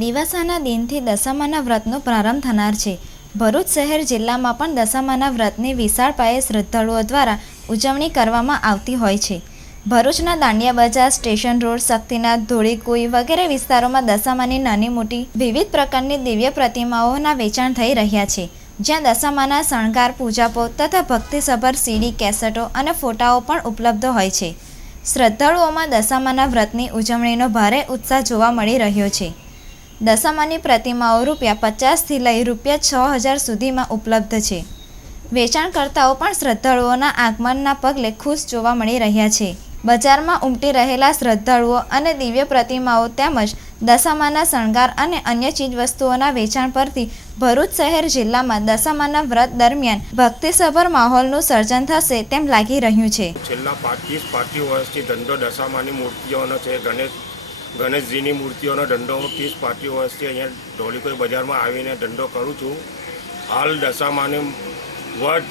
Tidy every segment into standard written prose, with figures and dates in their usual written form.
દિવાસાના દિનથી દશામાના વ્રતનો પ્રારંભ થનાર છે. ભરૂચ શહેર જિલ્લામાં પણ દશામાના વ્રતની વિશાળ પાયે શ્રદ્ધાળુઓ દ્વારા ઉજવણી કરવામાં આવતી હોય છે. ભરૂચના દાંડિયા બજાર, સ્ટેશન રોડ, શક્તિનાથ, ધોળીકુઈ વગેરે વિસ્તારોમાં દશામાની નાની મોટી વિવિધ પ્રકારની દિવ્ય પ્રતિમાઓના વેચાણ થઈ રહ્યા છે. જ્યાં દશામાના શણગાર, પૂજાપો તથા ભક્તિસભર સીડી, કેસેટો અને ફોટાઓ પણ ઉપલબ્ધ હોય છે. શ્રદ્ધાળુઓમાં દશામાના વ્રતની ઉજવણીનો ભારે ઉત્સાહ જોવા મળી રહ્યો છે. દશામાની પ્રતિમાઓ ₹50થી લઈ ₹6000 સુધીમાં ઉપલબ્ધ છે. વેચાણકર્તાઓ પણ શ્રદ્ધાળુઓના આગમનના પગલે ખુશ જોવા મળી રહ્યા છે. બજારમાં ઉમટી રહેલા શ્રદ્ધાળુઓ અને દિવ્ય પ્રતિમાઓ તેમજ દશામાના શણગાર અને અન્ય ચીજવસ્તુઓના વેચાણ પરથી ભરૂચ શહેર જિલ્લામાં દશામાના વ્રત દરમિયાન ભક્તિસભર માહોલનું સર્જન થશે તેમ લાગી રહ્યું છે. છેલ્લા 30 વર્ષથી ધંધો દશામાની મૂર્તિઓનો છે. ગણેશજીની મૂર્તિઓનો ધંધો 30 વર્ષથી અહીંયા ધોળીકુઈ બજારમાં આવીને ધંધો કરું છું. હાલ દશામાની વ્રત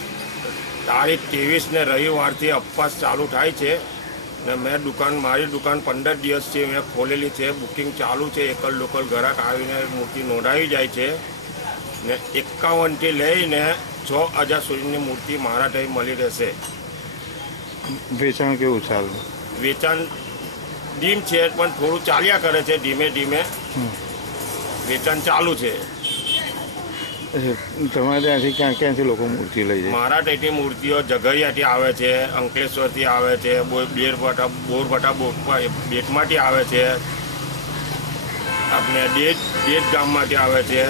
તારીખ 23 રવિવારથી ઉપવાસ ચાલુ થાય છે ને મારી દુકાન 15 દિવસથી મેં ખોલેલી છે. બુકિંગ ચાલુ છે. એકલ લોકલ ગ્રાહક આવીને મૂર્તિ નોંધાવી જાય છે ને 51થી લઈને 6000 સુધીની મૂર્તિ મારા ત્યાં મળી રહેશે. વેચાણ કેવું ચાલે? વેચાણ ડીમ છે પણ થોડું ચાલ્યા કરે છે. ધીમે ધીમે વેચાણ ચાલુ છે. તમારે ત્યાંથી ક્યાંથી લોકો મૂર્તિ લઈ જાય? મારા ત્યાંથી મૂર્તિઓ ઝઘડિયાથી આવે છે, અંકલેશ્વરથી આવે છે, બોરબટા બેટમાંથી આવે છે, આપણે દેજ ગામમાંથી આવે છે.